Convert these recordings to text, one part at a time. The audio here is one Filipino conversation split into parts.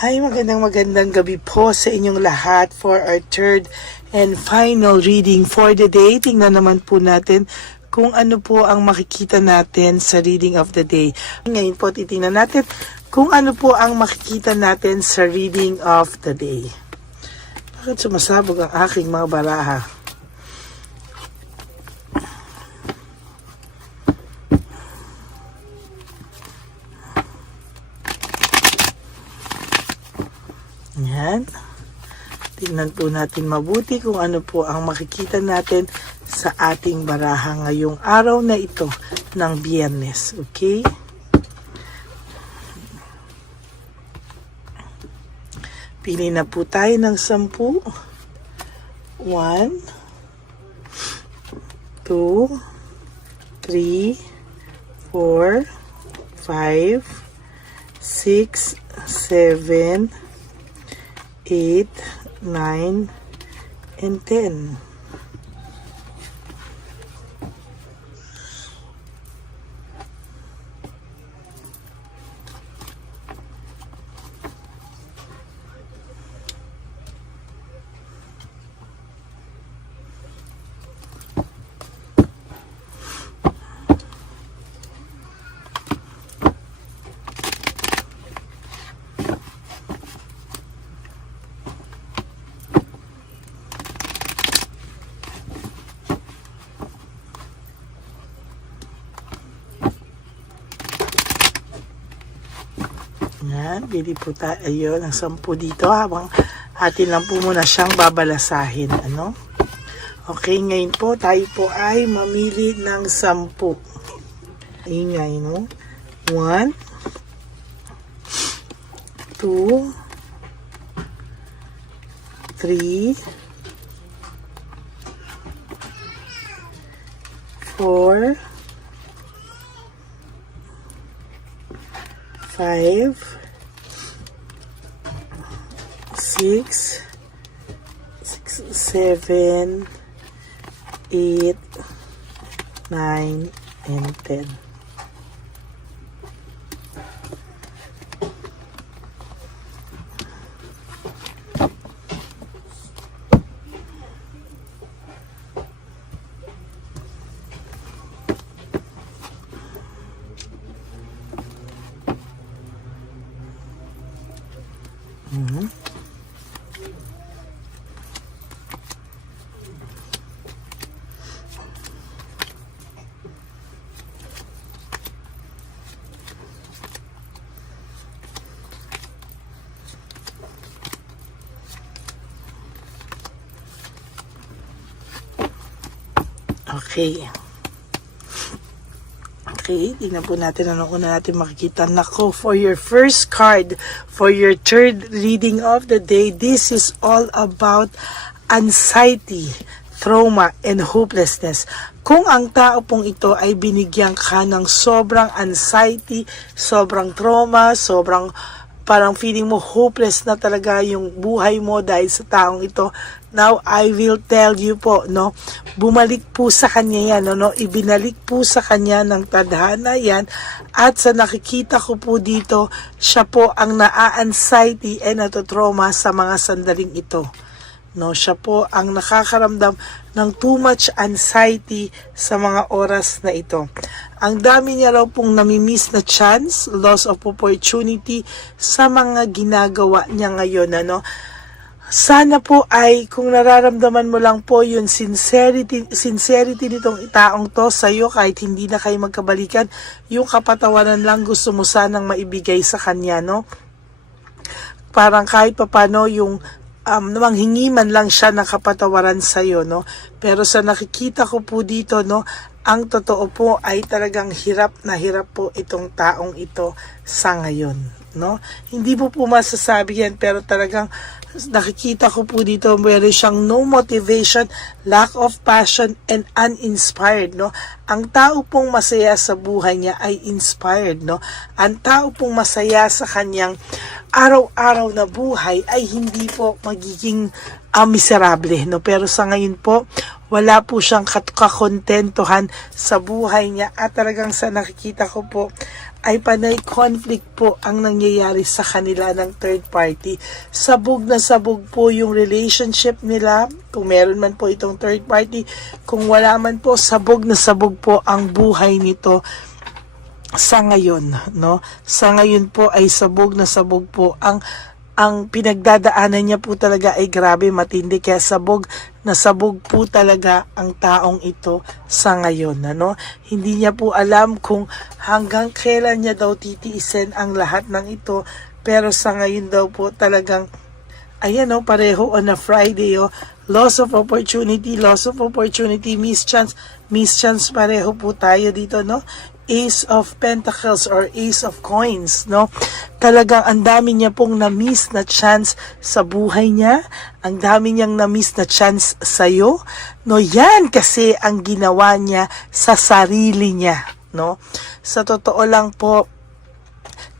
Hi, magandang gabi po sa inyong lahat for our third and final reading for the day. Tingnan naman po natin kung ano po ang makikita natin sa reading of the day. Ngayon po titingnan natin kung ano po ang makikita natin sa reading of the day. Bakit sumasabog ang aking mga baraha? Yan. Tingnan po natin mabuti kung ano po ang makikita natin sa ating baraha ngayong araw na ito ng Biyernes. Okay? Pili na po tayo ng 10. 1, 2, 3, 4, 5, 6, 7, 8, 9, and 10. Yan, bili po tayo ng 10 dito habang atin lang po muna siyang babalasahin. Ano? Okay, ngayon po tayo po ay mamili ng 10. Ingay, no? 1, 2, 3, 4, 5, 6, 7, 8, 9, and 10. Okay. Okay, tingnan po natin ano una natin makikita. Nako, for your first card, for your third reading of the day, this is all about anxiety, trauma, and hopelessness. Kung ang tao pong ito ay binigyan ka ng sobrang anxiety, sobrang trauma, sobrang parang feeling mo hopeless na talaga yung buhay mo dahil sa taong ito, now I will tell you po, no, bumalik po sa kanya yan, no, ibinalik po sa kanya ng tadhana yan, at sa nakikita ko po dito, siya po ang naa-anxiety and natotrauma sa mga sandaling ito. No, siya po ang nakakaramdam ng too much anxiety sa mga oras na ito. Ang dami niya raw pong namimiss na chance, loss of opportunity sa mga ginagawa niya ngayon. Ano? Sana po ay kung nararamdaman mo lang po yung sincerity nitong taong to sa iyo kahit hindi na kayo magkabalikan, yung kapatawaran lang gusto mo sanang maibigay sa kanya, no? Parang kahit papano yung manghingi man lang siya ng kapatawaran sa iyo, no? Pero sa nakikita ko po dito, no, ang totoo po ay talagang hirap na hirap po itong taong ito sa ngayon, no? Hindi po masasabi yan, pero talagang nakikita ko po dito meron siyang no motivation, lack of passion, and uninspired, no? Ang tao pong masaya sa buhay niya ay inspired, no? Ang tao pong masaya sa kanyang araw-araw na buhay ay hindi po magiging miserable, no? Pero sa ngayon po, wala po siyang kakontentuhan sa buhay niya, at talagang sa nakikita ko po ay panay conflict po ang nangyayari sa kanila ng third party. Sabog na sabog po yung relationship nila, kung meron man po itong third party. Kung wala man po, sabog na sabog po ang buhay nito sa ngayon, no? Sa ngayon po ay sabog na sabog po ang pinagdadaanan niya po talaga ay grabe matindi, kaya sabog na sabog po talaga ang taong ito sa ngayon, ano? Hindi niya po alam kung hanggang kailan niya daw titiisin ang lahat ng ito, pero sa ngayon daw po talagang ayan, pareho on a Friday, loss of opportunity, miss chance pareho po tayo dito, no? Ace of Pentacles or Ace of Coins, no? Talagang ang dami niya pong na-miss na chance sa buhay niya. Ang dami niyang na-miss na chance sa'yo. No, yan kasi ang ginawa niya sa sarili niya, no? Sa totoo lang po,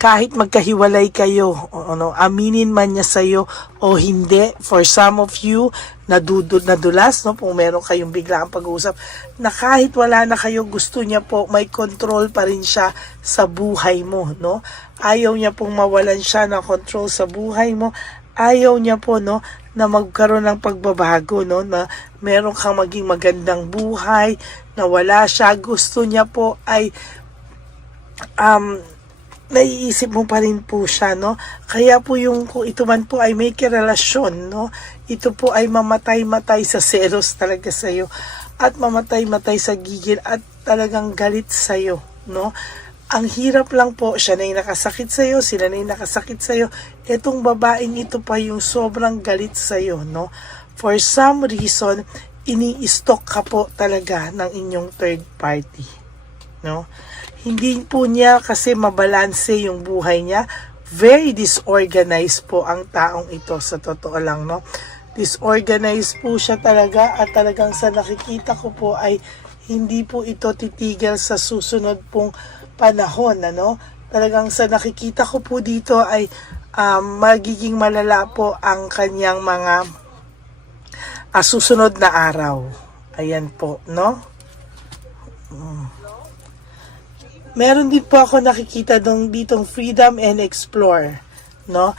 kahit magkahiwalay kayo, aminin man niya sa'yo o hindi, for some of you, nadulas, no, kung meron kayong biglang pag-uusap, na kahit wala na kayo, gusto niya po, may control pa rin siya sa buhay mo, no? Ayaw niya pong mawalan siya ng control sa buhay mo. Ayaw niya po, no, na magkaroon ng pagbabago, no, na meron kang maging magandang buhay, na wala siya. Gusto niya po ay naiisip mo pa rin po siya, no? Kaya po yung kung ito man po ay may kirelasyon, no? Ito po ay mamatay-matay sa selos talaga sa'yo at mamatay-matay sa gigil at talagang galit sa'yo, no? Ang hirap lang po, siya na yung nakasakit sa'yo, sila na yung nakasakit sa'yo. Itong babaeng ito pa yung sobrang galit sa'yo, no? For some reason, ini-stalk ka po talaga ng inyong third party, no? Hindi po niya kasi mabalanse yung buhay niya. Very disorganized po ang taong ito, sa totoo lang, no? Disorganized po siya talaga at talagang sa nakikita ko po ay hindi po ito titigil sa susunod pong panahon, ano? Talagang sa nakikita ko po dito ay magiging malala po ang kanyang mga susunod na araw. Ayan po, no? Meron din po ako nakikita ditong freedom and explore, no?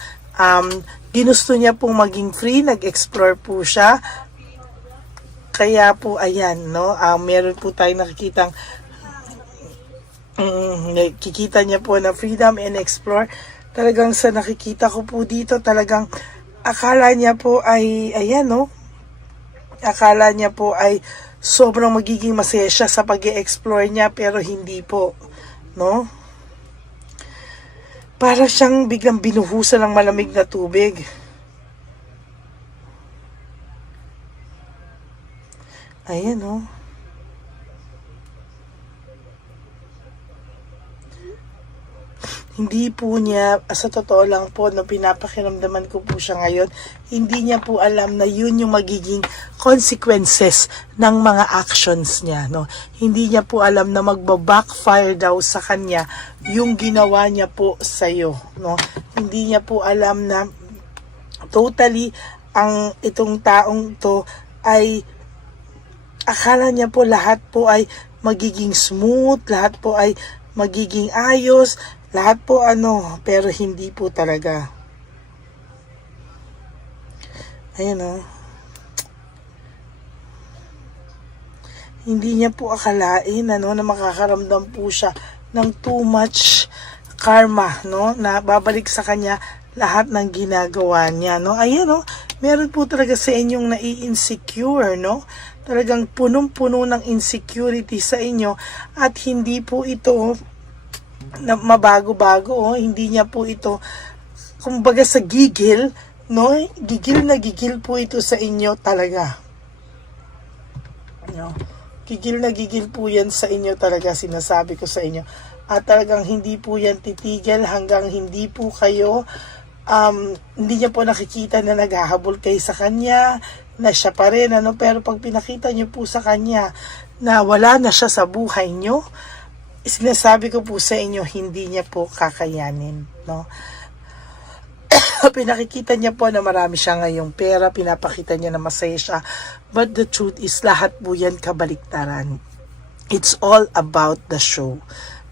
Ginusto niya pong maging free, nag-explore po siya. Kaya po ayan, no? Meron po tayong nakikitang nakikita niya po na freedom and explore. Talagang sa nakikita ko po dito, talagang akala niya po ay ayan, no? Akala niya po ay sobrang magiging masaya siya sa pag-e-explore niya, pero hindi po, no? Para siyang biglang binuhusan ng malamig na tubig. Ayan, no? Hindi po niya, sa totoo lang po, no, pinapakiramdaman ko po siya ngayon, hindi niya po alam na yun yung magiging consequences ng mga actions niya, no. Hindi niya po alam na magba-backfire daw sa kanya yung ginawa niya po sa'yo, no. Hindi niya po alam na totally ang itong taong to ay akala niya po lahat po ay magiging smooth, lahat po ay magiging ayos, lahat po pero hindi po talaga. Ayan, oh. Hindi niya po akalain na makakaramdam po siya ng too much karma, no, na babalik sa kanya lahat ng ginagawa niya, no. Ayan, no, meron po talaga sa inyong nai-insecure, no. Talagang punong-puno ng insecurity sa inyo at hindi po ito na mabago-bago, hindi niya po ito, kumbaga sa gigil, no, gigil na gigil po ito sa inyo talaga, no, gigil na gigil po yan sa inyo talaga, sinasabi ko sa inyo, at talagang hindi po yan titigil hanggang hindi po kayo, hindi niya po nakikita na naghahabol kayo sa kanya, na siya pa rin, pero pag pinakita niyo po sa kanya na wala na siya sa buhay niyo, sinasabi ko po sa inyo, hindi niya po kakayanin, no? Pinakikita niya po na marami siya ngayong pera, pinapakita niya na masaya siya, but the truth is, lahat po yan kabaliktaran. It's all about the show.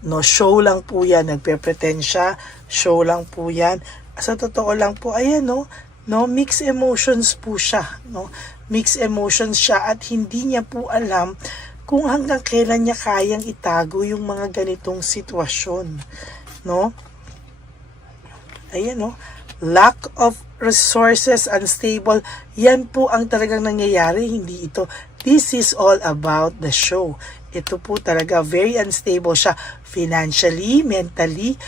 No, show lang po yan. Nagpe-pretend siya. Show lang po yan. Sa totoo lang po, ayan, no, mixed emotions po siya. No? Mixed emotions siya at hindi niya po alam kung hanggang kailan niya kayang itago yung mga ganitong sitwasyon. No? Ayan, no? Lack of resources, unstable. Yan po ang talagang nangyayari. Hindi ito. This is all about the show. Ito po talaga, very unstable siya. Financially, mentally,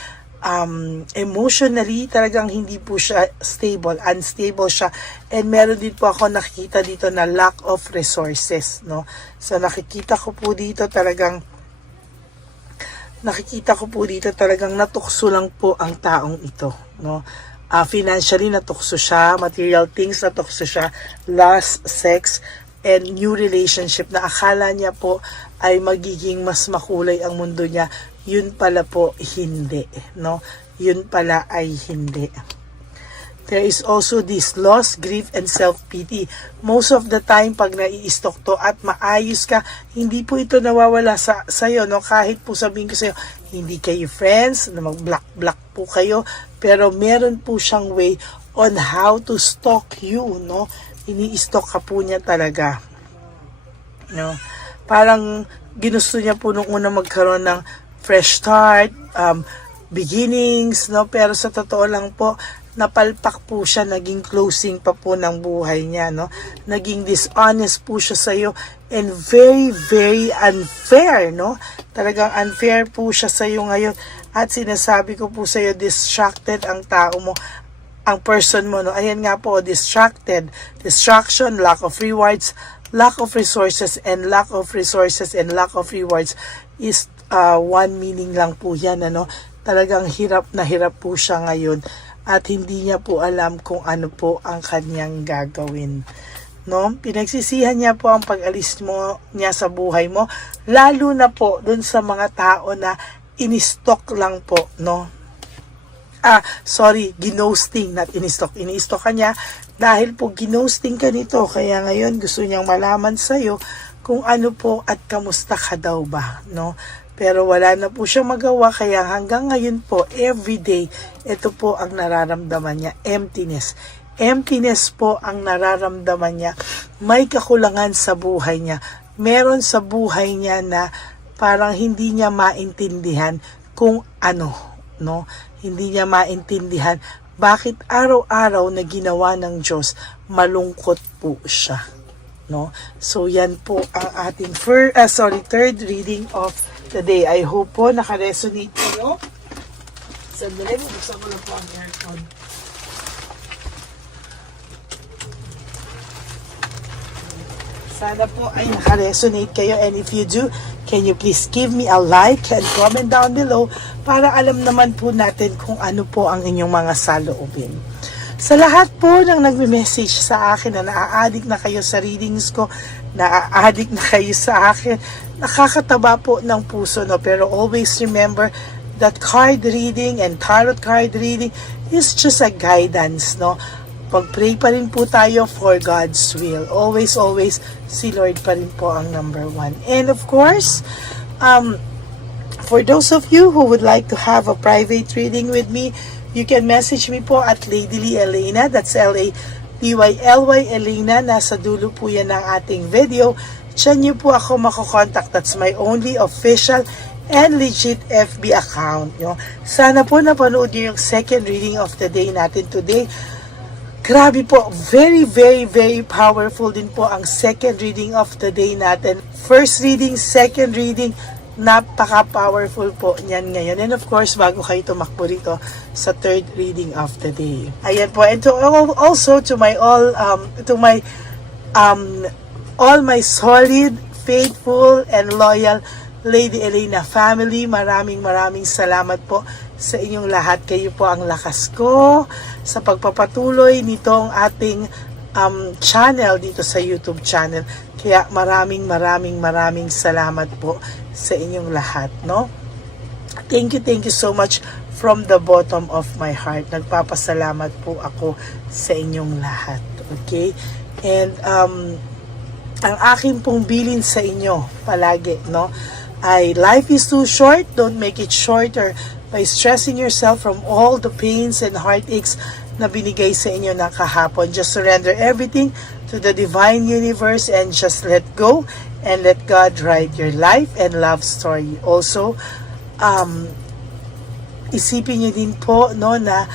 emotionally, talagang hindi po siya stable. Unstable siya. And meron din po ako nakikita dito na lack of resources. No? So nakikita ko po dito talagang natukso lang po ang taong ito. No? Financially natukso siya, material things natukso siya, lust, sex, and new relationship na akala niya po ay magiging mas makulay ang mundo niya. Yun pala po hindi, no? Yun pala ay hindi. There is also this loss, grief, and self-pity. Most of the time, pag nai-stalk to at maayos ka, hindi po ito nawawala sa'yo, no? Kahit po sabihin ko sa'yo, hindi kayo friends, na mag-block po kayo, pero meron po siyang way on how to stalk you, no? Ini-stalk ka po niya talaga. No? Parang ginusto niya po nung una magkaroon ng fresh start, beginnings, no? Pero sa totoo lang po, napalpak po siya, naging closing pa po ng buhay niya, no? Naging dishonest po siya sa iyo and very, very unfair, no? Talagang unfair po siya sa iyo ngayon. At sinasabi ko po sa iyo, distracted ang tao mo, ang person mo, no? Ayan nga po, distracted, distraction, lack of rewards, lack of resources, and lack of resources and lack of rewards is one meaning lang po yan, ano? Talagang hirap na hirap po siya ngayon at hindi niya po alam kung ano po ang kanyang gagawin. No? Pinagsisihan niya po ang pag-alis niya sa buhay mo, lalo na po dun sa mga tao na in-stalk lang po, no? Ginosting, not in-stalk. In-stalk ka niya dahil po ginosting ka nito, kaya ngayon gusto niyang malaman sa'yo kung ano po at kamusta ka daw ba, no? Pero wala na po siya magawa, kaya hanggang ngayon po, everyday, ito po ang nararamdaman niya, emptiness. Emptiness po ang nararamdaman niya. May kakulangan sa buhay niya. Meron sa buhay niya na parang hindi niya maintindihan kung ano, no? Hindi niya maintindihan bakit araw-araw na ginawa ng Diyos, malungkot po siya, no? So yan po ang ating third reading of the day. I hope po naka-resonate kayo. Sandali, buksan ko lang po ang aircon. Sana po ay naka-resonate kayo, and if you do, can you please give me a like and comment down below para alam naman po natin kung ano po ang inyong mga saloobin. Sa lahat po ng nagme-message sa akin na naa-addict na kayo sa readings ko, naa-addict na kayo sa akin, nakakataba po ng puso, no? Pero always remember that card reading and tarot card reading is just a guidance, no? Pag-pray pa rin po tayo for God's will. Always, always, si Lord pa rin po ang number one. And of course, for those of you who would like to have a private reading with me, you can message me po at Lady Lee Elena. That's L-A-D-Y-L-Y Elena. Nasa dulo po yan ng ating video. Diyan niyo po ako makokontakt. That's my only official and legit FB account. No? Sana po napanood niyo yung second reading of the day natin today. Grabe po, very, very, very powerful din po ang second reading of the day natin. First reading, second reading, napaka-powerful po niyan ngayon. And of course, bago kayo tumakbo rito sa third reading of the day. Ayan po, and also to my all my solid, faithful, and loyal Lady Elena family, maraming salamat po sa inyong lahat. Kayo po ang lakas ko sa pagpapatuloy nitong ating channel dito sa YouTube channel. Kaya maraming salamat po sa inyong lahat, no? Thank you so much from the bottom of my heart. Nagpapasalamat po ako sa inyong lahat. Okay? And ang akin pong bilin sa inyo palagi, no? Life is too short. Don't make it shorter by stressing yourself from all the pains and heartaches na binigay sa inyo na kahapon. Just surrender everything to the divine universe and just let go and let God write your life and love story. Also, isipin nyo din po no, na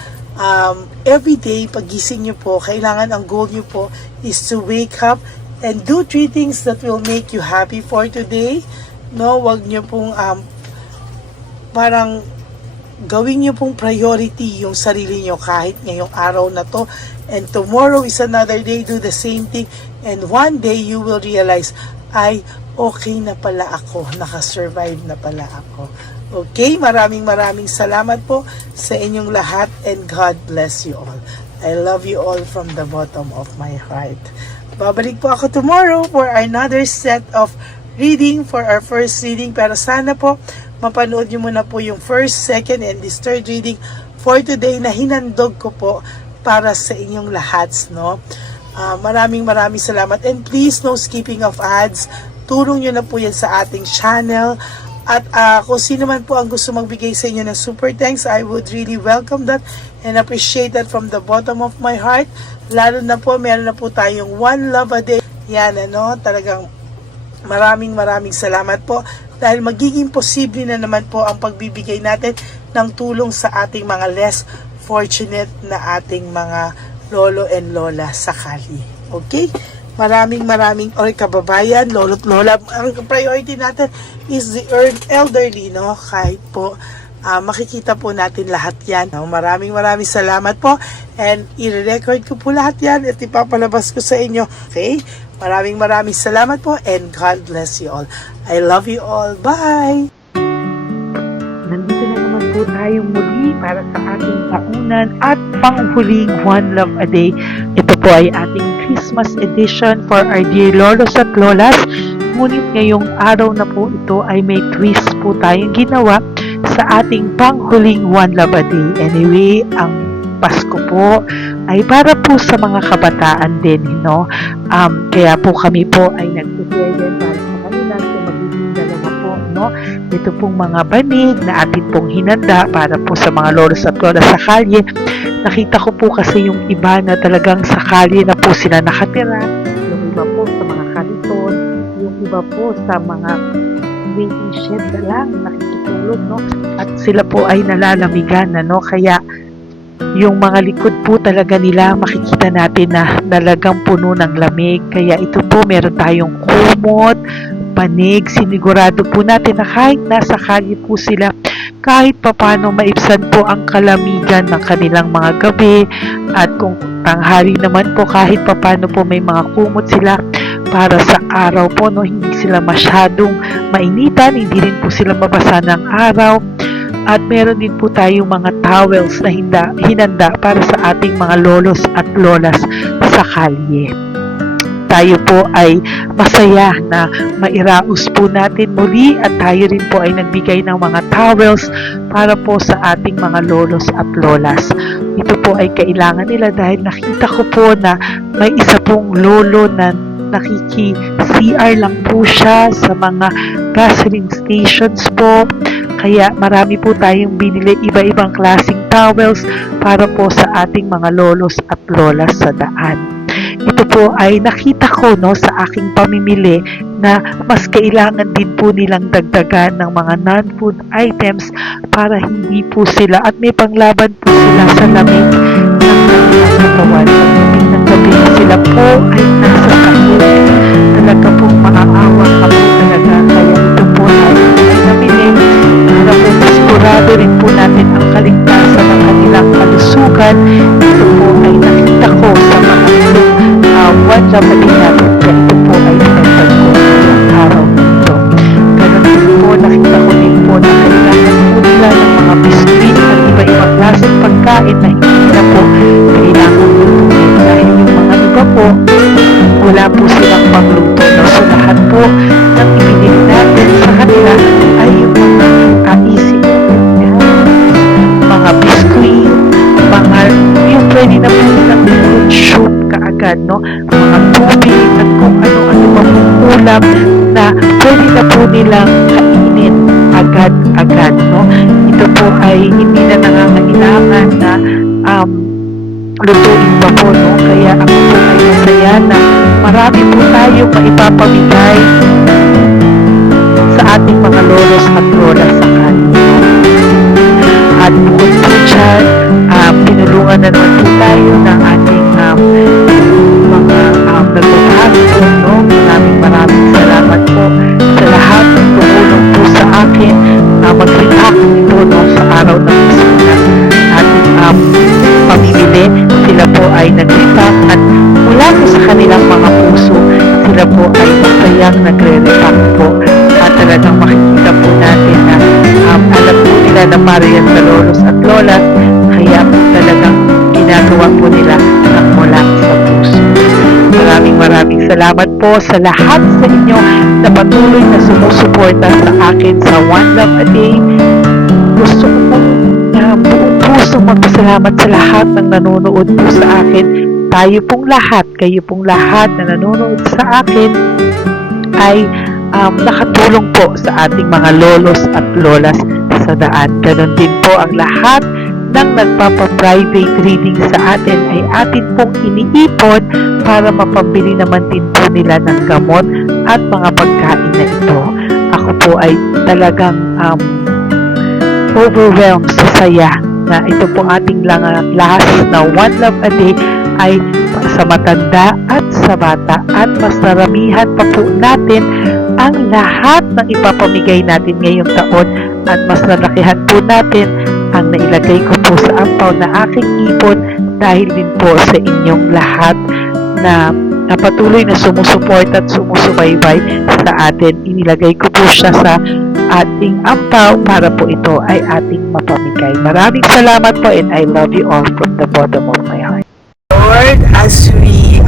everyday pagising nyo po, kailangan ang goal nyo po is to wake up and do 3 things that will make you happy for today. No, wag nyo pong parang gawin nyo pong priority yung sarili nyo kahit ngayong araw na to, and tomorrow is another day. Do the same thing, and one day you will realize, ay, okay na pala ako, nakasurvive na pala ako. Okay, maraming salamat po sa inyong lahat, and God bless you all. I love you all from the bottom of my heart. Babalik po ako tomorrow for another set of reading, for our first reading, pero sana po mapanood nyo muna po yung first, second, and this third reading for today na hinandog ko po para sa inyong lahat, no? Maraming salamat, and please, no skipping of ads. Tulong nyo na po yan sa ating channel, at kung sino man po ang gusto magbigay sa inyo ng super thanks, I would really welcome that and appreciate that from the bottom of my heart. Lalo na po, meron na po tayong one love a day. Yan, ano, talagang maraming salamat po, dahil magiging posible na naman po ang pagbibigay natin ng tulong sa ating mga less fortunate na ating mga lolo and lola sa kalye. Okay? Maraming kababayan, lolo't lola. Ang priority natin is the elderly, no? Kahit po makikita po natin lahat yan. No? Maraming salamat po, and i-record ko po lahat yan at ipapalabas ko sa inyo. Okay? Maraming salamat po, and God bless you all. I love you all. Bye! Nandito na naman po tayong muli para sa ating taunan at panghuling One Love a Day. Ito po ay ating Christmas edition for our dear lolos at lolas. Ngunit ngayong araw na po ito ay may twist po tayong ginawa sa ating panghuling One Love a Day. Anyway, ang Pasko po ay para po sa mga kabataan din, no? Kaya po kami po ay nag-prepare din para sa kanila, so magiging dalawa po, no? Ito pong mga banig na atin pong hinanda para po sa mga lolos at lolas sa kalye. Nakita ko po kasi yung iba na talagang sa kalye na po sila nakatira, yung iba po sa mga kariton, yung iba po sa mga waiting shed na lang nakikitulog, no? At sila po ay nalalamigan, no? Kaya yung mga likod po talaga nila makikita natin na talagang puno ng lamig. Kaya ito po, meron tayong kumot, panig. Sinigurado po natin na kahit nasa kalye po sila, kahit papano maibsan po ang kalamigan ng kanilang mga gabi. At kung tanghali naman po, kahit papano po may mga kumot sila para sa araw po, no? Hindi sila masyadong mainitan, hindi rin po sila mabasa ng araw. At meron din po tayong mga towels na hinanda para sa ating mga lolos at lolas sa kalye. Tayo po ay masaya na mairaos po natin muli, at tayo rin po ay nagbigay ng mga towels para po sa ating mga lolos at lolas. Ito po ay kailangan nila dahil nakita ko po na may isa pong lolo na nakiki-CR lang po siya sa mga gasoline stations po. Kaya marami po tayong binili iba-ibang klaseng towels para po sa ating mga lolos at lolas sa daan. Ito po ay nakita ko, no, sa aking pamimili na mas kailangan din po nilang dagdagan ng mga non-food items para hindi po sila, at may panglaban po sila sa lamig ng kanilang katawan. Pagdating ng gabi, sila po ay nasa kahit. Talaga pong maaawa ka po talaga. Kaya ito po ay nabili para po sigurado rin po natin ang kaligtasan ng kanilang kalusugan. Ito po ay nakita ko sa mga one love natin, kaya ito po ay pinagpag ko ngayong araw nito. Ganun din po, nakita ko din po na kailangan po nila ng mga biskuit at iba-ibang klaseng pagkain na hindi na po kailangan lutuin, dahil yung mga iba po wala po silang pangluto, no? So lahat po ng ibinili natin sa kanila ay yung mga easy mga biskuit, mga yung pwede na po nilang fruit soup kaagad, no? Mga tubig at kung ano-ano pa pong ulam na pwede na po nilang kainin agad-agad, no? Ito po ay hindi na nangangailangan na lutuin pa po, no? Kaya ako po ay masaya na marami po tayo maipapamigay sa ating mga lolos at lolas sa kanila. At bukod po dyan, pinulungan na naman po tayo ng ating mga nagpapahapon, no? Maraming salamat po sa lahat ng tumulong po sa akin mag-react ito, no? Sa araw ng mismo na ating pamimili. Sila po ay nag-react at mula po sa kanilang mga puso, sila po ay masayang nagre-react po. At talagang makikita po natin na alam po nila na para yan sa lolos at lolas, kaya po talagang ginagawa po nila ng mula sa puso. Maraming salamat po sa lahat sa inyo na patuloy na sumusuporta sa akin sa One Love a Day. Gusto ko po buong puso magpasalamat sa lahat ng nanonood po sa akin. Tayo pong lahat, kayo pong lahat na nanonood sa akin ay nakatulong po sa ating mga lolos at lolas sa daan. Ganon din po ang lahat ng nagpapa-private reading sa atin ay atin pong iniipon para mapambili naman din po nila ng gamot at mga pagkain na ito. Ako po ay talagang overwhelmed sa saya na ito po ating last na One Love a Day ay sa matanda at sa bata at mas naramihan pa po natin ang lahat ng ipapamigay natin ngayong taon at mas nalakihan po natin ang nailagay ko po sa ampaw na aking ipon dahil din po sa inyong lahat na patuloy na sumusuport at sumusubaybay sa atin. Inilagay ko po siya sa ating ampaw para po ito ay ating mapamigay. Maraming salamat po and I love you all from the bottom of my heart. Lord, as we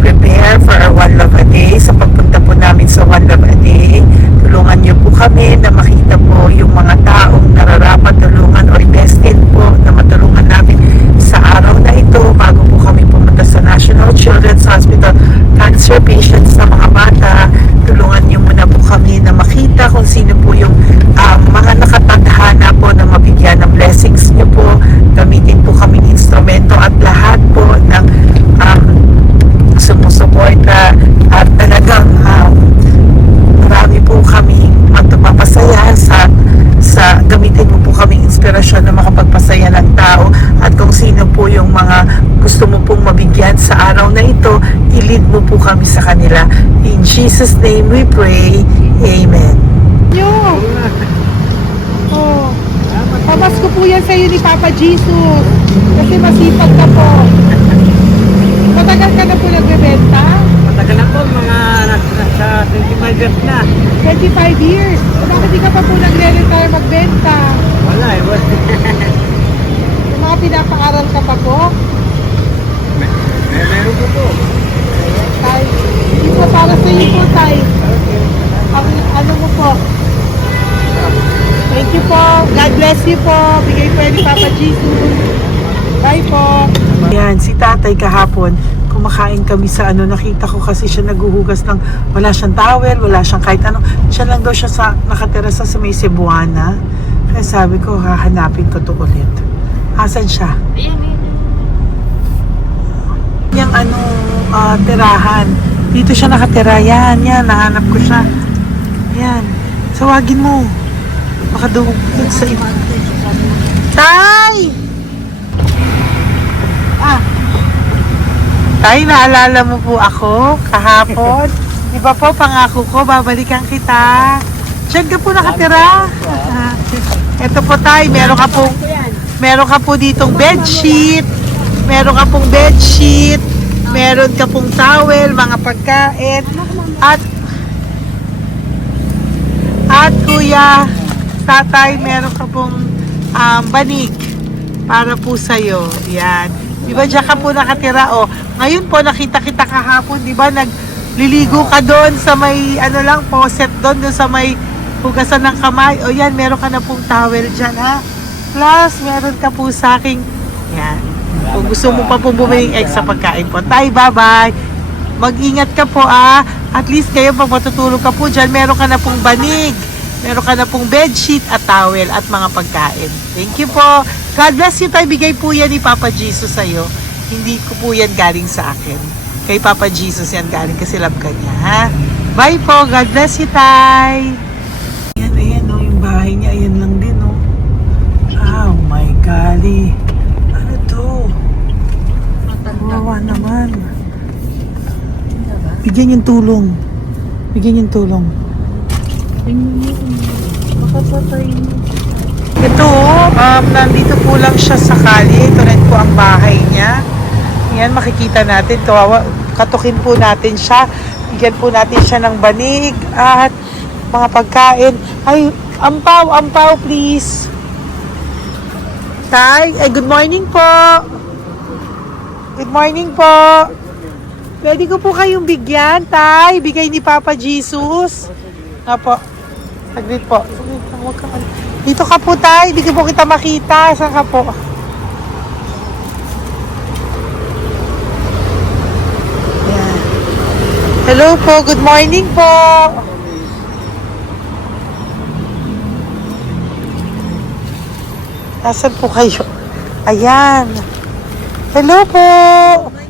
prepare for our One Love a Day, sa pagpunta po namin sa One Love a Day, tulungan niyo po kami na makita po yung mga taong nararapat tulungan or destined po na matulungan namin sa araw na ito bago po kami pumunta sa National Children's Hospital cancer patients na mga bata. Tulungan niyo muna po kami na makita kung sino po yung mga nakatadhana po na mabigyan ng blessings niyo po. Gamitin po kami instrumento at lahat po ng sumusuporta at talagang marami po kami magpapasaya sa gamitin mo po kaming inspirasyon na makapagpasaya ng tao at kung sino po yung mga gusto mo pong mabigyan sa araw na ito, i-lead mo po kami sa kanila. In Jesus' name we pray. Amen. Oh, pamasko po yan sa'yo ni Papa Jesus kasi masipag ka po. Matagal ka na po nagbebenta? Matagal na po, mga nasa 25 years na. 25 years? Bakit di ka pa po nagre-retire magbenta? Wala eh, boss. Yung mga pinapaaral ka pa po? Meron ko po. Tay, hindi po para sa iyo po, Tay. Ang ano mo po? Thank you po. God bless you po. Bigay po yan ni Papa Jesus. Bye po. Yan, si tatay kahapon, kumakain kami sa nakita ko kasi siya naghuhugas ng, wala siyang towel, wala siyang kahit ano. Siya lang daw siya nakatira sa may Cebuana. Kaya sabi ko, hahanapin ko to ulit. Asan siya? Yung tirahan. Dito siya nakatira. Yan, nahanap ko siya. Yan. Tawagin mo. Baka doon sa iba. Tay! Tay, naalala mo po ako kahapon? Di ba po, pangako ko, babalikan kita. Diyan ka po nakatira. Ito po, Tay, meron ka po ditong bedsheet. Meron ka pong bedsheet. Meron ka pong towel, mga pagkain. At kuya, tatay, meron ka pong banig para po sa'yo. Yan. Di ba diyan ka po nakatira? O, ngayon po nakita kita kahapon, di ba? Nagliligo ka doon sa may faucet doon sa may hugasan ng kamay. O yan, meron ka na pong towel dyan, ha? Plus, meron ka po sa aking, yan. Kung gusto mo pa pong bumili ng extra pagkain po. Tay, bye-bye. Mag-ingat ka po, At least kayo pag matutulog ka po dyan, meron ka na pong banig. Meron ka na pong bedsheet at towel at mga pagkain. Thank you po. God bless you, tay. Bigay po yan ni Papa Jesus sa'yo. Hindi ko po yan galing sa akin. Kay Papa Jesus yan galing kasi love ka niya, ha? Bye po. God bless you, tay. Ayan, oh, yung bahay niya. Ayan lang din, oh. Oh my golly. Ano to? Wawa naman. Bigyan yung tulong. Bigyan yung tulong. Ito, nandito po lang siya sa kalye. Ito rin po ang bahay niya. Yan, makikita natin. Katukin po natin siya. Bigyan po natin siya ng banig at mga pagkain. Ay, ampaw, please. Tay, good morning po. Good morning po. Pwede ko po kayong bigyan, tay. Bigay ni Papa Jesus. Apo. Saglit po. Dito ka po, tay. Hindi ko po kita makita. Saan ka po? Yan. Hello po. Good morning po. Nasaan po kayo? Ayan. Hello po.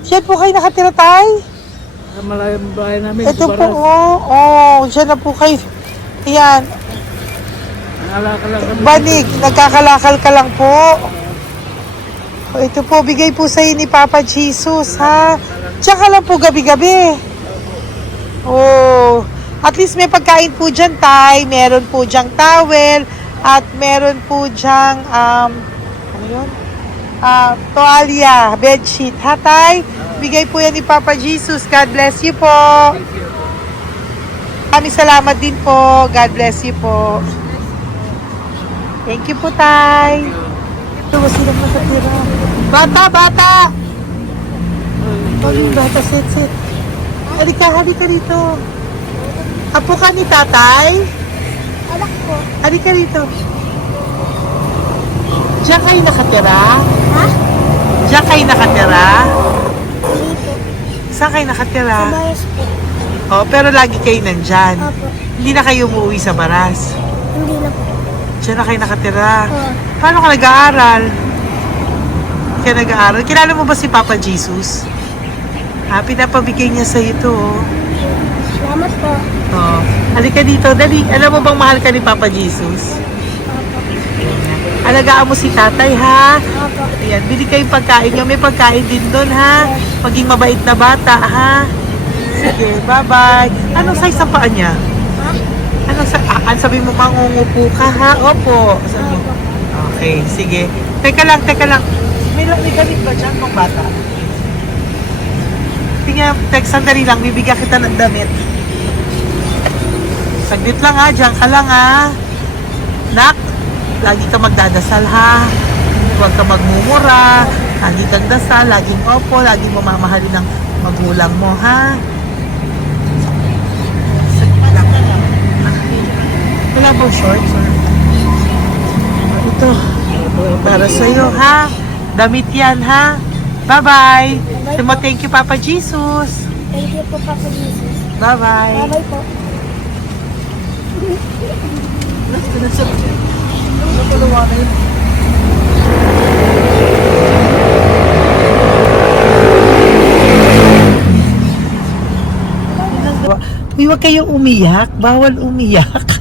Diyan po kayo nakatira, tay? Sa malayang bahay namin. Ito po, oh. Diyan na po kayo. Ayan. Nalakal lang kami. Banig, nagkakalakal ka lang po. O, ito po, bigay po sa'yo ni Papa Jesus, ha? Tsaka lang po gabi-gabi. Oh, at least may pagkain po dyan, tay. Meron po dyang towel. At meron po dyang, ano yun? Toalya, bedsheet, ha, tay? Bigay po yan ni Papa Jesus. God bless you po. Maraming salamat din po. God bless you po. Thank you po, tay. Ito, silang nakatira. Bata! Oh, bata, sit. Halika dito. Apo ka ni tatay? Anak ko. Halika dito. Diyan kayo nakatira? Ha? Diyan kayo nakatira? Dito. Saan kayo nakatira? Sa Baras po. Oh, pero lagi kayo nandyan. Opo. Hindi na kayo umuwi sa Baras. Hindi na po. Diyan na kayo nakatira. Oo. Paano ka nag-aaral? Hindi ka nag-aaral? Kilala mo ba si Papa Jesus? Pinapabigay niya sa ito. Salamat po. Oh. Halika dito. Dali. Alam mo bang mahal ka ni Papa Jesus? Opo. Alagaan mo si tatay, ha? Opo. Ayan, bili kayong pagkain niyo. May pagkain din doon, ha? Maging mabait na bata, ha? Sige, bye-bye. Anong size ang paa niya? Ha? Sabi mo, mangungupo ka, ha? Opo. Sabi mo. Okay, sige. Teka lang. May gamit ba dyan ng bata? Tingnan, sandali lang. Bibigyan kita ng damit. Saglit lang, ha? Diyan ka lang, ha? Nak, lagi ka magdadasal, ha? Huwag ka magmumura. Lagi kang dasal. Laging opo. Laging mamamahalin ng magulang mo, ha? Saglit lang. Wala bang shorts, ha? Ito. Para sa'yo, ha? Damit yan, ha? Bye-bye. Sabi mo, thank you, Papa Jesus. Thank you po, Papa Jesus. Bye-bye. Bye-bye po. Uy, huwag kayong umiyak. Bawal umiyak.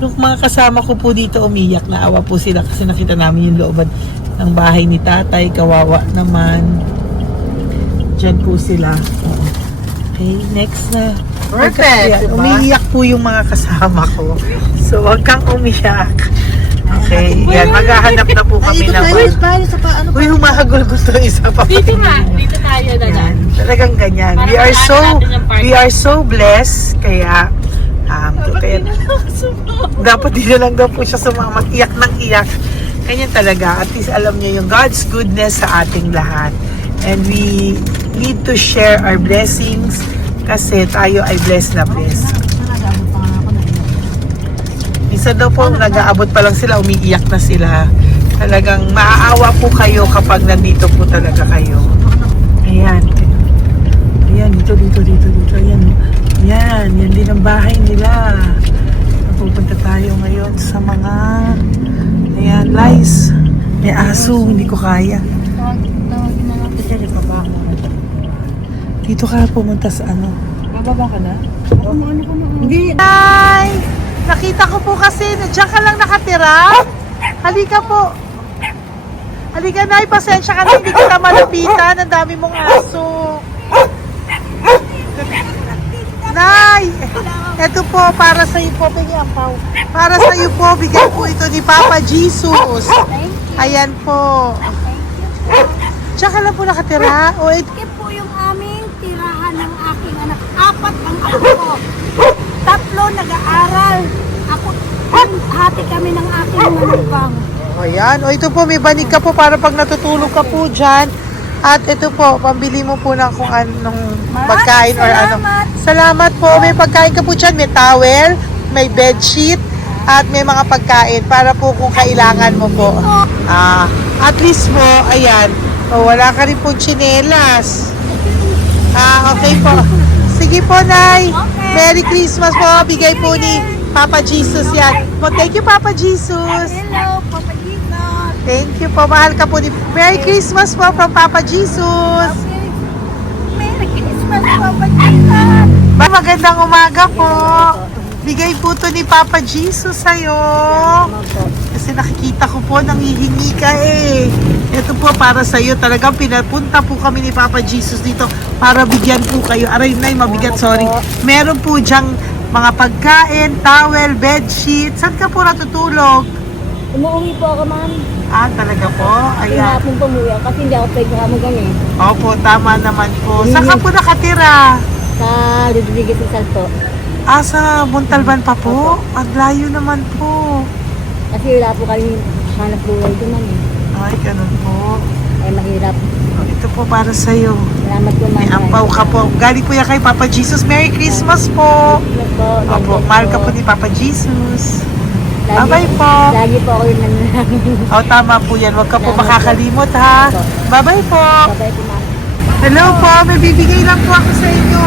Nung mga kasama ko po dito umiyak, naawa po sila kasi nakita namin yung looban ng bahay ni tatay. Kawawa naman. Diyan po sila. Okay, next na. Perfect, diba? Umiiyak po yung mga kasama ko. So, huwag kang umiyak. Okay, yan. Maghahanap na po kami ng... Uy, humahagol gusto isa pa. Dito tayo na Yan. Talagang ganyan. We are so blessed. Kaya, dapat din na lang daw po siya sumama. Iyak ng iyak. Ganyan talaga. At least alam niya yung God's goodness sa ating lahat. And we need to share our blessings kasi tayo ay blessed na blessed. Minsan daw po, nag-aabot pa lang sila, umiiyak na sila. Talagang maaawa po kayo kapag nandito po talaga kayo. Ayan. Ayan, dito. Ayan. Yan din ang bahay nila. pupunta tayo ngayon sa mga ayan, lice. May aso, hindi ko kaya. Tawagin na lang. Kasi baba ako. Dito ka pumunta sa ano? Bababa ka na? Ano ko na? Hindi. Hi! Nakita ko po kasi, diyan ka lang nakatira. Halika po. Halika, Nay, pasensya ka na, hindi kita malapitan. Ang dami mong aso. Nay! Ito po, para sa iyo po, bigyan po. Para sa iyo po, bigyan po ito ni Papa Jesus. Ayan po. Diyan ka lang po nakatira. O, ito. Ito po yung aming tirahan ng aking anak. 4 ang anak ko. 3 nag-aaral. Ako, hati kami ng aking manugang. O yan. O ito po, may banig ka po para pag natutulog ka po dyan. At ito po, pambili mo po ng kung anong pagkain or ano. Salamat po. May pagkain ka po dyan. May towel, may bedsheet, at may mga pagkain para po kung kailangan mo po. At least po, ayan. O, wala ka rin po tsinelas. Okay po. Sige po, Nay. Merry Christmas po. Bigay po ni Papa Jesus yan. Thank you, Papa Jesus. Hello, Papa Jesus. Thank you po. Mahal ka po ni... Merry Christmas po from Papa Jesus. Merry Christmas, Papa Jesus. Magandang umaga po. Bigay po to ni Papa Jesus sa'yo. Kasi nakikita ko po, nanghihingi ka eh. Ito po para sa'yo. Talagang pinapunta po kami ni Papa Jesus dito para bigyan po kayo. Aray, Nay, mabigat, sorry. Meron po dyang mga pagkain, towel, bedsheet. Saan ka po natutulog? Umuwi po ako, ma'am. Talaga po? Ayan. Hinapon po umuwi ako kasi hindi ako pwede kamagan eh. Opo, tama naman po. Saan ka po nakatira? Sa Rodriguez sa Salto. Sa Montalban pa po? Ang layo naman po. Kasi wala po kami hanap buhay doon, ma'am eh. Ay, ganun po. Ay, mahirap. Ito po para sa'yo. Salamat po, ma'am. May ampaw ka po. Galing po yan kay Papa Jesus. Merry Christmas po. Opo, mahal ka po ni Papa Jesus. Bye-bye po. Lagi po ako yung nanalangin. Tama po yan. Huwag ka po makakalimot, ha? Bye-bye po. Babay po, ma'am. Hello po. May bibigay lang po ako sa inyo.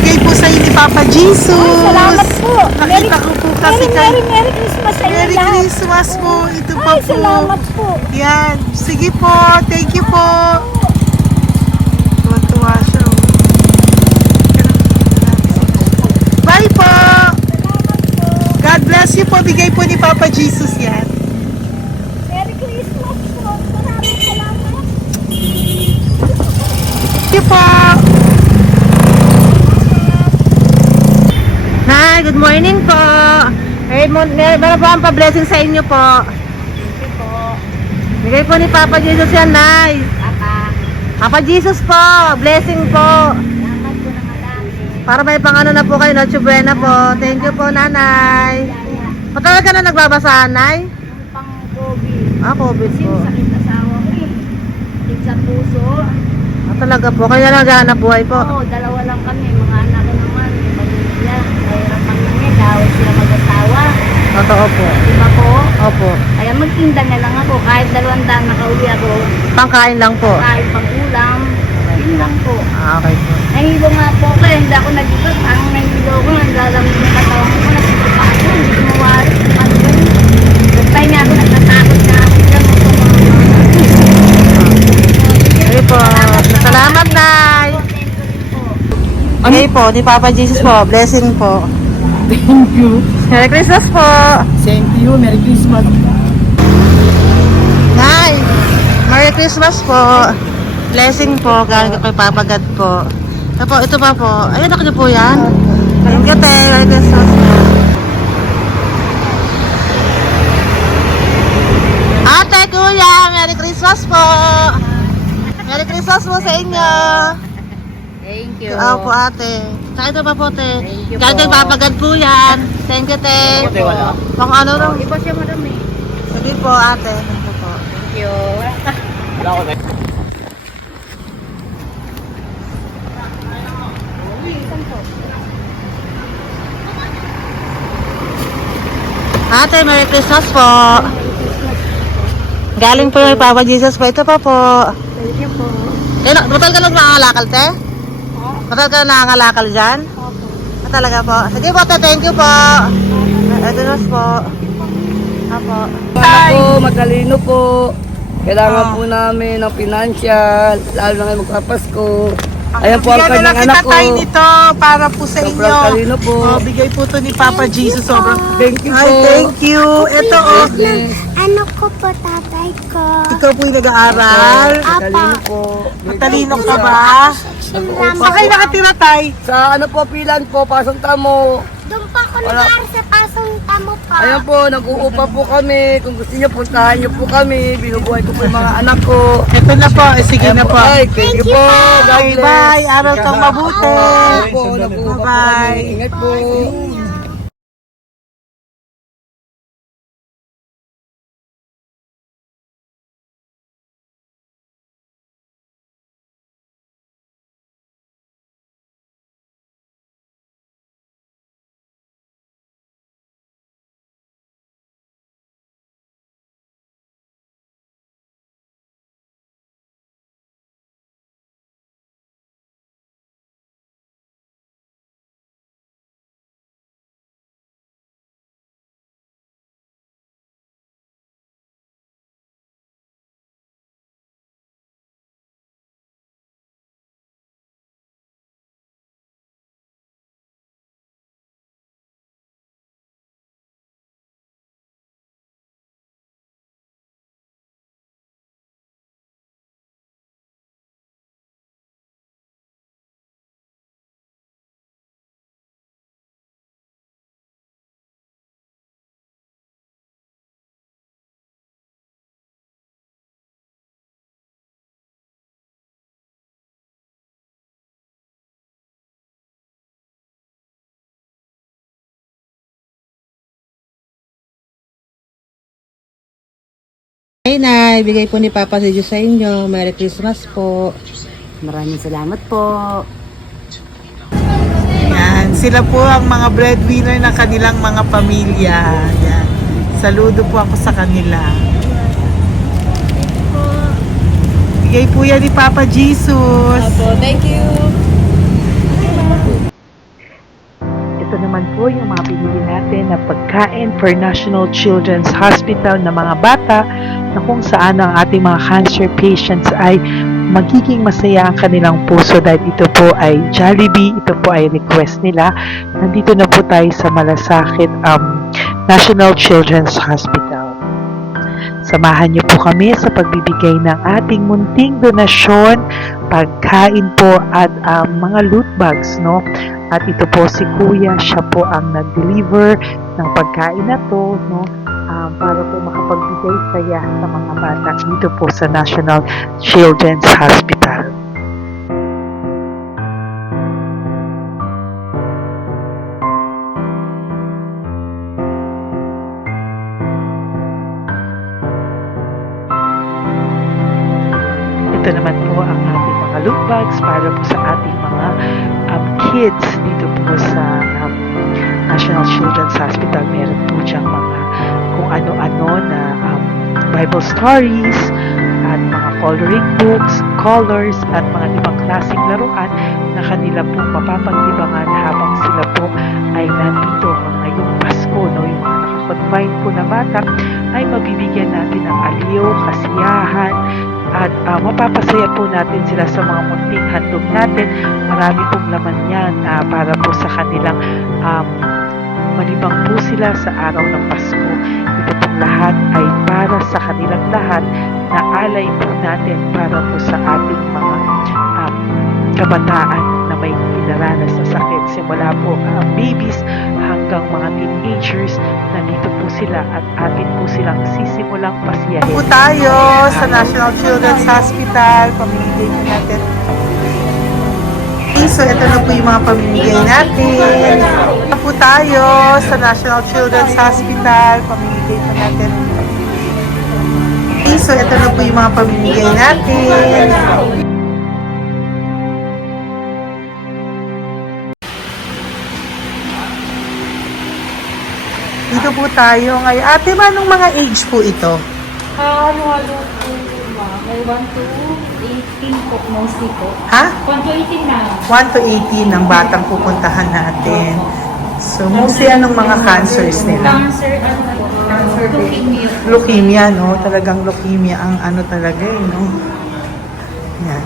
Bigay po sa inyo ni Papa Jesus. Salamat po. Nakita ko po kasi kay... Merry Christmas sa inyo Merry lahat. Christmas po. Ito pa Ay, po. salamat po. Yan. Sige po. Thank you po. Tuwa-tuwa siya. Bye po. God bless you po. Bigay po ni Papa Jesus yan. Merry Christmas po. Maraming salamat. Thank you po. Hi, good morning po. Meron po ang pa-blessing sa inyo po. Thank you po. Bigay po ni Papa Jesus yan, Nay. Papa. Papa Jesus po, blessing po. Salamat po ng alangin. Para may pangano na po kayo, Noche Buena po. Thank you po, Nanay. Matagal ka na nagbabasahan, Nay? Pang-COVID. COVID Kasi po. sakit asawa ko eh. Sakit sa puso. Talaga po, kaya naghahanap buhay po. Oo, 2 lang kami. Mga anak ko naman. May pamilya. Nahirapan kami. Dahil sila mag-asawa. Totoo po. Diba po? Opo. Kaya magtinda na lang ako. Kahit 200 nakauwi ako. Pangkain lang po. Kahit pang ulam. Yun lang po. Okay po. Nahilo nga po ako. Hindi ako nag-ibat. Ang nahilo ko. Naglalamig na katawan ko. Nagsipa ako. Hindi ko mawari. Ano ba yun? Nagpay nga ako. Nagtatakot na ako. Diyan ako Okay po. Salamat, Nay. Okay po, ni Papa Jesus po. Blessing po. Thank you. Merry Christmas po. Same to you. Merry Christmas. Nay, Merry Christmas po. Blessing po, galing kay Papa God po. Ito pa po. Ayun, ako na po yan. Thank you, te. Merry Christmas po. Ate, kuya, Merry Christmas po. Merry Christmas po sa inyo. Thank you. Opo, ate. Saka ito pa po, te. Thank you Galing kay po. Papa God po yan. Thank you, te. Ate, wala. Pang ano lang. Iba siya marami. Sige po, ate. Thank you po. Thank you. Wala ko. Ate, Merry Christmas po. Galing po kay Papa Jesus po. Ito pa po. Thank you po. Matagal ka nang nangangalakal, te? Matagal ka nang nangangalakal dyan? talaga po. Sige po, thank you po. Adonos po. Apo. Anak po, matalino po. Kailangan po namin ng financial, lalo na ngayon magpapasko. Ayan po ang Bigyan na lang kanyang anak kita ko. tayo nito para po sa Sobrang inyo. talino po. Bigay po to ni Papa Jesus. Sobrang Thank you Ay, po. thank you. Ito oh. Yes. Ano ko po tatay ko? Ikaw po yung nag-aaral. Matalino po. Matalino ka ba? Saan kayo nakatira tay? Sa ano po, pilan po, pasong tamo. Doon pa ako nag-aaral sa pasong tamo pa. Ayan po, nag-uupa po kami. Kung gusto niyo, puntahan niyo po kami. Binubuhay ko po yung mga anak ko. Ito na po. Sige na po. Ay, thank you po. God Bye bless. bye. Araw kang mabuti. Ayan po, nag-uupa po Bye-bye. kami. Ingat po. Ay, Nay, bigay po ni Papa Jesus sa inyo. Merry Christmas po. Maraming salamat po. Yan. Sila po ang mga breadwinner ng kanilang mga pamilya. Yan. Saludo po ako sa kanila. Bigay po yan ni Papa Jesus. Thank you. Ito naman po yung mga pinili natin na pagkain for National Children's Hospital na mga bata na kung saan ang ating mga cancer patients ay magiging masaya ang kanilang puso dahil ito po ay Jollibee, ito po ay request nila. Nandito na po tayo sa Malasakit National Children's Hospital. Samahan niyo po kami sa pagbibigay ng ating munting donasyon, pagkain po at mga loot bags, no? At ito po si Kuya, siya po ang nag-deliver ng pagkain na to, no? Para po makapagbigay saya sa mga bata dito po sa National Children's Hospital. Ito naman po ang ating mga loot bags para po sa ating mga kids dito po sa National Children's Hospital. Meron po diyang mga kung ano-ano na Bible stories at mga coloring books, colors at mga ibang klaseng laruan na kanila po mapapagdibangan habang sila po ay nandito ngayong Pasko, no? Yung mga nakakonfine po na bata ay mabibigyan natin ng aliw, kasiyahan, at mapapasaya po natin sila sa mga munting handog natin. Marami pong laman yan para po sa kanilang malibang po sila sa araw ng Pasko. Ito pong lahat ay para sa kanilang lahat na alay po natin para po sa ating mga kabataan na may pinaranas na sakit. Simula po babies hanggang mga teenagers, nandito po sila at atin po silang sisimulang pasiyahin. Po tayo sa National Children's Hospital. Pamimigay po natin. So, ito na po yung mga pamimigay natin. Ito po tayo sa National Children's Hospital. Pamimigay po natin. So, ito na po yung mga pamimigay natin. Dito po tayo ngayon. Ate, anong mga age po ito? Halo-halo po, ma. May 1 to 18 po, mostly po. Ha? 1 to 18 na. 1 to 18 ang batang pupuntahan natin. So, mostly anong mga cancers nila? Cancer, ano po? Leukemia. Leukemia, no? Talagang leukemia ang ano talaga eh, no? Yan.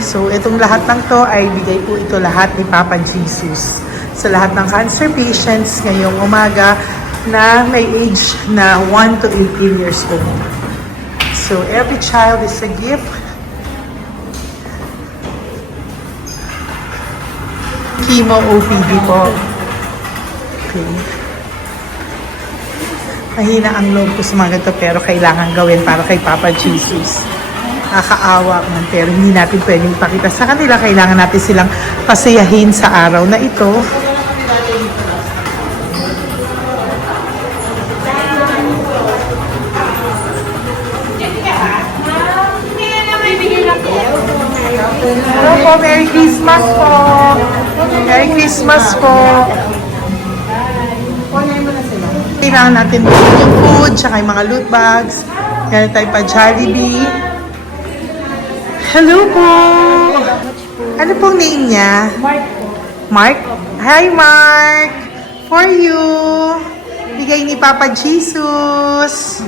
So, itong lahat ng to ay bigay po ito lahat ni Papa Jesus sa lahat ng cancer patients ngayong umaga na may age na 1 to 18 years old. So, every child is a gift. Chemo OPD po. Okay. Mahina ang loob ko sa mga ganito pero kailangan gawin para kay Papa Jesus. Nakakaawa man pero hindi natin pwedeng ipakita sa kanila. Kailangan natin silang pasayahin sa araw na ito. Hello po, Merry Christmas po! Merry Christmas po! Kailangan natin bilhin yung food, tsaka yung mga loot bags. Kaya tayo pa Jollibee. Hello po! Ano pong name niya? Mark po. Mark? Hi, Mark! For you! Bigay ni Papa Jesus!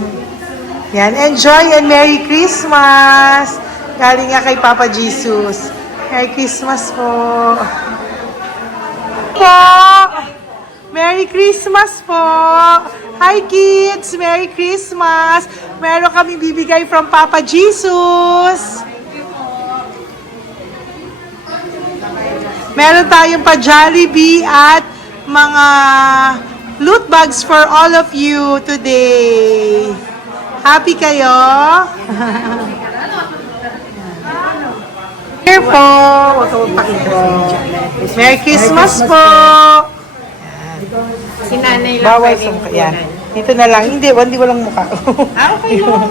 Yan, enjoy and Merry Christmas! Galing nga kay Papa Jesus. Merry Christmas po! Po! Merry Christmas po! Hi kids! Merry Christmas! Meron kami bibigay from Papa Jesus! Meron tayong pa Jollibee at mga loot bags for all of you today. Happy kayo? Here po. Huwag ka magpakita sa media. Merry Christmas po. Si nanay lang Bawal pwedeng sa mukha. Yan. Ito na lang. Hindi walang mukha. Okay po.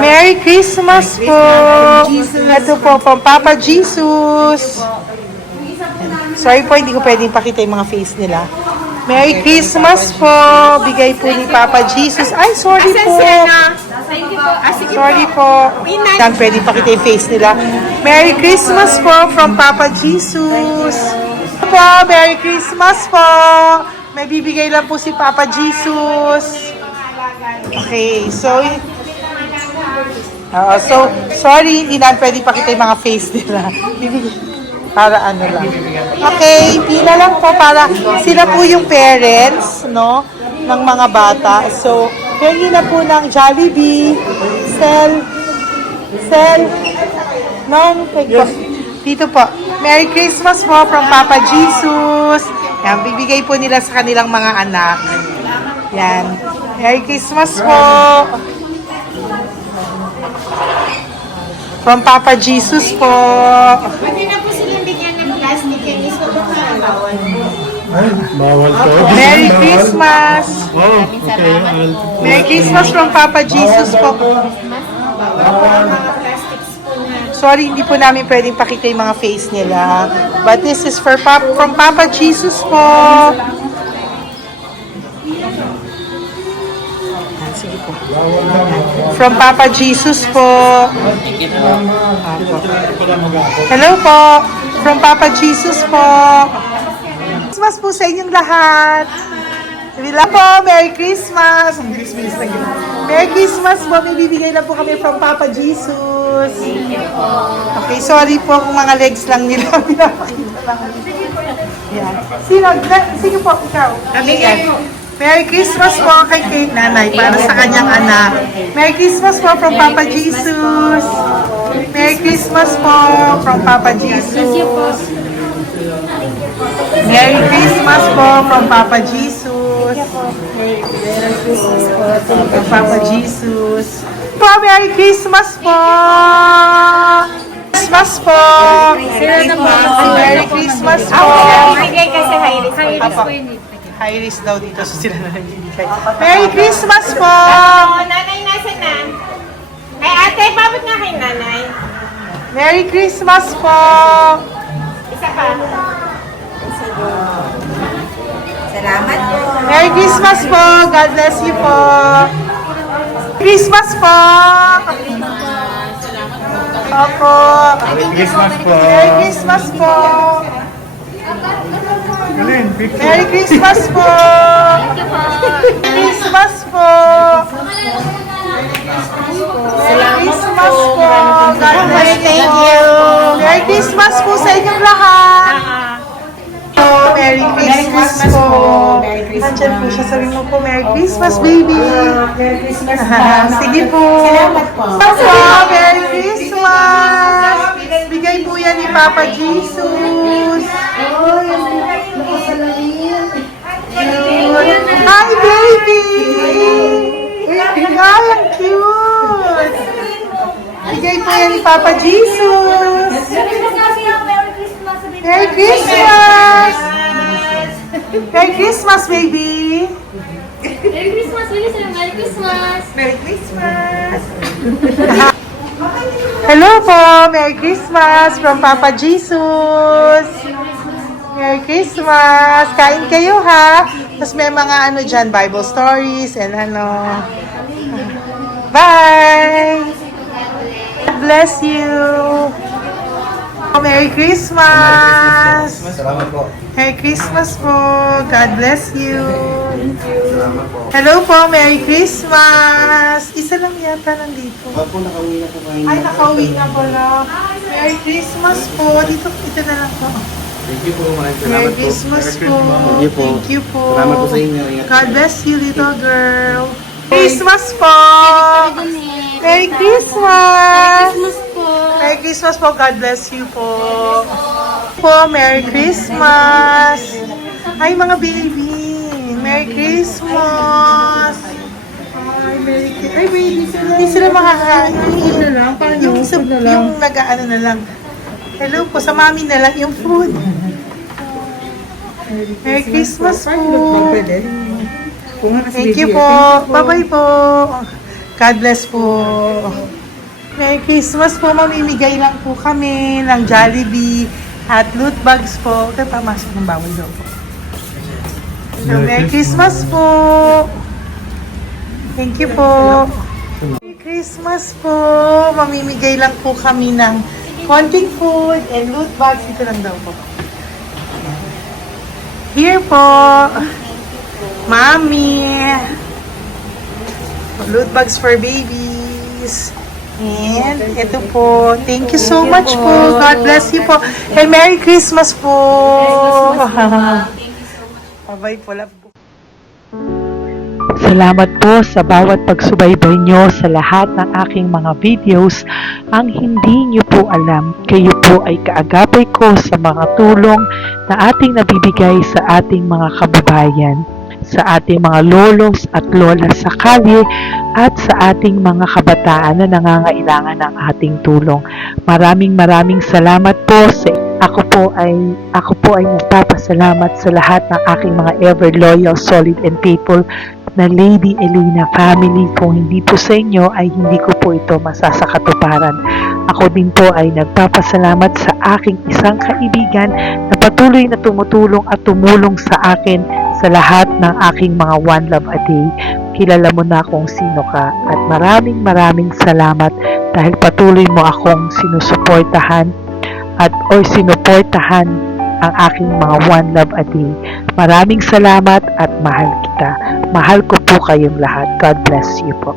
Merry Christmas po. Ito po, from Papa Jesus. Sorry po, hindi ko pwedeng pakita yung mga face nila. Merry Christmas po. Bigay po ni Papa Jesus. Ay, sorry po. Sorry po. Yan, pwedeng pakita yung face nila. Merry Christmas po from Papa Jesus. Po, Merry Christmas po. May bibigay lang po si Papa Jesus. Okay, so sorry, hindi na pwede pakita yung mga face nila. Para ano lang. Okay, pila lang po para sila po yung parents, no, ng mga bata. So, pengi na po ng Jollibee, Sel, dito po. Merry Christmas po from Papa Jesus. Yan, bibigay po nila sa kanilang mga anak. Yan. Merry Christmas po. From Papa Jesus po. Pwede na po silang bigyan ng plastic and iso po na bawal. Bawal to. Merry Christmas. Oh, okay. Merry Christmas from Papa Jesus po. Sorry, hindi po namin pwedeng pakita yung mga face nila. But this is for from Papa Jesus po. Sige po. From Papa Jesus po. Hello po. From Papa Jesus po. Christmas po sa inyong lahat. Wala po, Merry Christmas. Merry Christmas po. May bibigay na po kami from Papa Jesus. Okay, sorry po kung mga legs lang nila. Pinapakita lang. Yan. Sino po? Ikaw. Merry Christmas po kay nanay para sa kanyang anak. Merry Christmas po from Papa Jesus. Merry Christmas po from Papa Jesus. Merry Christmas po from Papa Jesus. Merry Christmas po from Papa Jesus. Po, Merry Christmas po. Christmas po. Merry Christmas po. Bigay kasi high-risk. High-risk po yun. High risk daw dito so sila na nagbibigay. Merry Christmas po! Nanay, nasa na? Ay, ate, pabot nga kay nanay. Merry Christmas po! Isa pa. Salamat po. Merry Christmas po! God bless you po! Christmas po! Opo. Merry Christmas po. Merry Christmas po. Alin, picture. Merry Christmas po. Christmas po. Merry Christmas po. God bless Thank you. Merry Christmas po sa inyong lahat. Merry Christmas po. Nandyan po siya. Sabi mo po, Merry Christmas, baby. Merry Christmas. Sige po. Salamat po. Merry Christmas. Bigay po yan ni Papa Jesus. Hi, baby. Hi, ang cute. Bigay po yan ni Papa Jesus. Merry Christmas! Merry Christmas, baby! Merry Christmas, Melissa! Merry Christmas! Merry Christmas! Hello po! Merry Christmas from Papa Jesus! Merry Christmas! Kain kayo ha! Tapos may mga ano dyan, Bible stories and ano. Bye! God bless you! Merry Christmas! Salamat po. Merry Christmas po! God bless you! Hello po! Merry Christmas! Isa lang yata nandito. Ako, nakauwi na po kayo. Ay, nakauwi na pala. Merry Christmas po! Dito na lang po. Thank you po. Maraming salamat Merry po. Christmas po! Thank you po. Thank you po! Salamat po sa inyo. Ingat po. God bless you, little girl! Christmas po! Merry Christmas! Merry Christmas po. God bless you po. Merry Christmas. Ay, mga baby. Merry Christmas. Ay, Merry Christmas. Ay, baby sila. Hindi sila makakain. Yung nag-ano na lang. Hello po. Sa mami na lang yung food. Merry Christmas po. Thank you po. Bye-bye po. God bless po. Merry Christmas po. Mamimigay lang po kami ng Jollibee at loot bags po. Kaya pamasok ng bawal daw po. So, Merry Christmas po. Thank you po. Merry Christmas po. Mamimigay lang po kami ng konting food and loot bags. Ito lang daw po. Here po. Mommy. Loot bags for babies. And ito po. Thank you so much po. God bless you po. And Merry Christmas po. Bye-bye po. Love po. Salamat po sa bawat pagsubaybay nyo sa lahat ng aking mga videos. Ang hindi nyo po alam, kayo po ay kaagapay ko sa mga tulong na ating nabibigay sa ating mga kababayan, sa ating mga lolos at lola sa kalye, at sa ating mga kabataan na nangangailangan ng ating tulong. Maraming salamat po sa ako po ay nagpapasalamat sa lahat ng aking mga ever loyal, solid and faithful na Lady Elena family. Kung hindi po sa inyo ay hindi ko po ito masasakatuparan. Ako din po ay nagpapasalamat sa aking isang kaibigan na patuloy na tumutulong at tumulong sa akin sa lahat ng aking mga One Love a Day. Kilala mo na kung sino ka at maraming salamat dahil patuloy mo akong sinusuportahan or sinuportahan ang aking mga One Love a Day. Maraming salamat at mahal kita. Mahal ko po kayong lahat. God bless you po.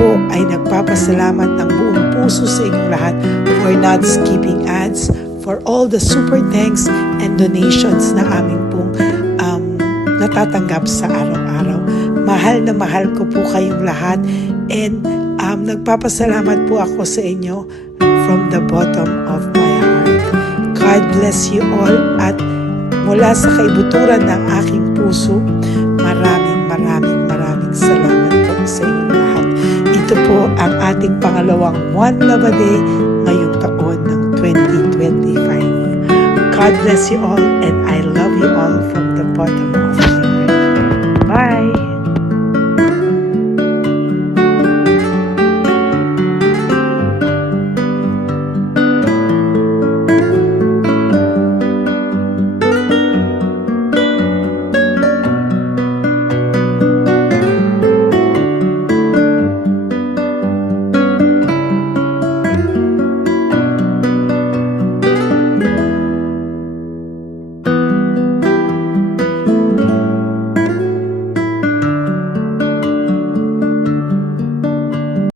po ay nagpapasalamat ng buong puso sa inyong lahat for not skipping ads, for all the super thanks and donations na aming pong natatanggap sa araw-araw. Mahal na mahal ko po kayong lahat, and nagpapasalamat po ako sa inyo from the bottom of my heart. God bless you all, at mula sa kaibuturan ng aking puso, maraming salamat po sa inyong lahat. Ito po ang ating pangalawang One Love a Day ngayong taon ng 2025. God bless you all, and I